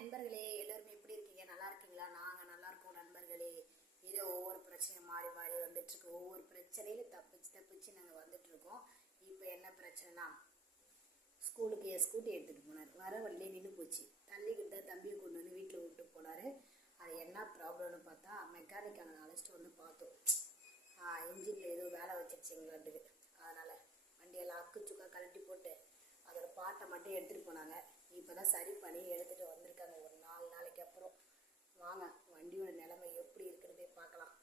நண்பர்களே எல்லாருமே எப்படி இருக்கீங்க? நல்லா இருக்கீங்களா? நாங்கள் நல்லா இருக்கோம் நண்பர்களே. இதோ ஒவ்வொரு பிரச்சனையும் மாறி மாறி வந்துட்டு இருக்கு ஒவ்வொரு பிரச்சனையில தப்பிச்சு தப்பிச்சு நாங்கள் வந்துட்டு இருக்கோம் இப்போ என்ன பிரச்சனைனா ஸ்கூலுக்கு என் ஸ்கூட்டி எடுத்துகிட்டு போனார். வர வழியே நின்று போச்சு. தள்ளிக்கிட்ட தம்பியை கொண்டு வந்து வீட்டில் விட்டு போனார். அது என்ன ப்ராப்ளம்னு பார்த்தா மெக்கானிக் அங்கே அழைச்சிட்டு வந்து பார்த்தோம். இன்ஜினில் ஏதோ வேலை வச்சிருச்சுங்களாட்டுக்கு. அதனால் வண்டியெல்லாம் அக்கு சுக்கா கழட்டி போட்டு அதோட பாட்டை மட்டும் எடுத்துகிட்டு போனாங்க. இப்போ தான் சரி பண்ணி எடுத்துகிட்டு வந்து ஒரு நாலு நாளைக்கு அப்புறம் வாங்க வண்டியோட நிலைமை எப்படி இருக்கிறதே பார்க்கலாம்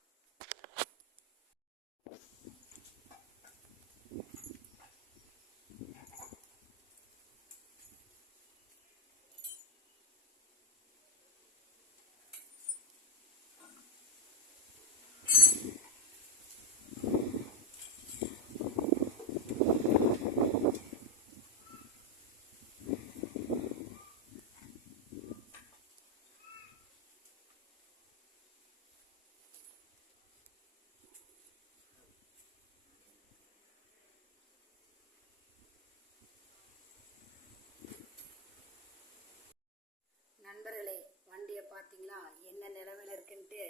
நண்பர்களே வண்டியை பார்த்தீங்களா என்ன நிலவில் இருக்குன்ட்டு?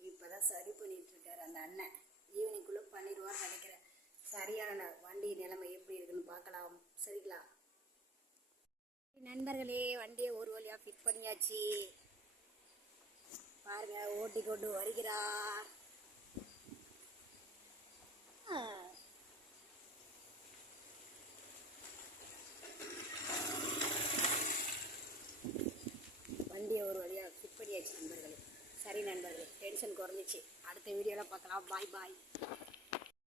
இப்போதான் சரி பண்ணிட்டு இருக்காரு அந்த அண்ணன். ஈவினிங்குள்ளே பண்ணிடுவான்னு நினைக்கிறேன். சரியான வண்டி நிலைமை எப்படி இருக்குன்னு பார்க்கலாம். சரிங்களா? நண்பர்களே வண்டியை ஒரு வழியாக ஃபிட் பண்ணியாச்சு. பாருங்க ஓட்டி கொண்டு வருகிறார் ஆ. வண்டியை ஒரு வழியாக ஃபிட் பண்ணியாச்சு நண்பர்களே சரி நண்பர்களே டென்ஷன் குறைஞ்சிச்சு. அடுத்த வீடியோவில் பார்க்கலாம். பாய் பாய்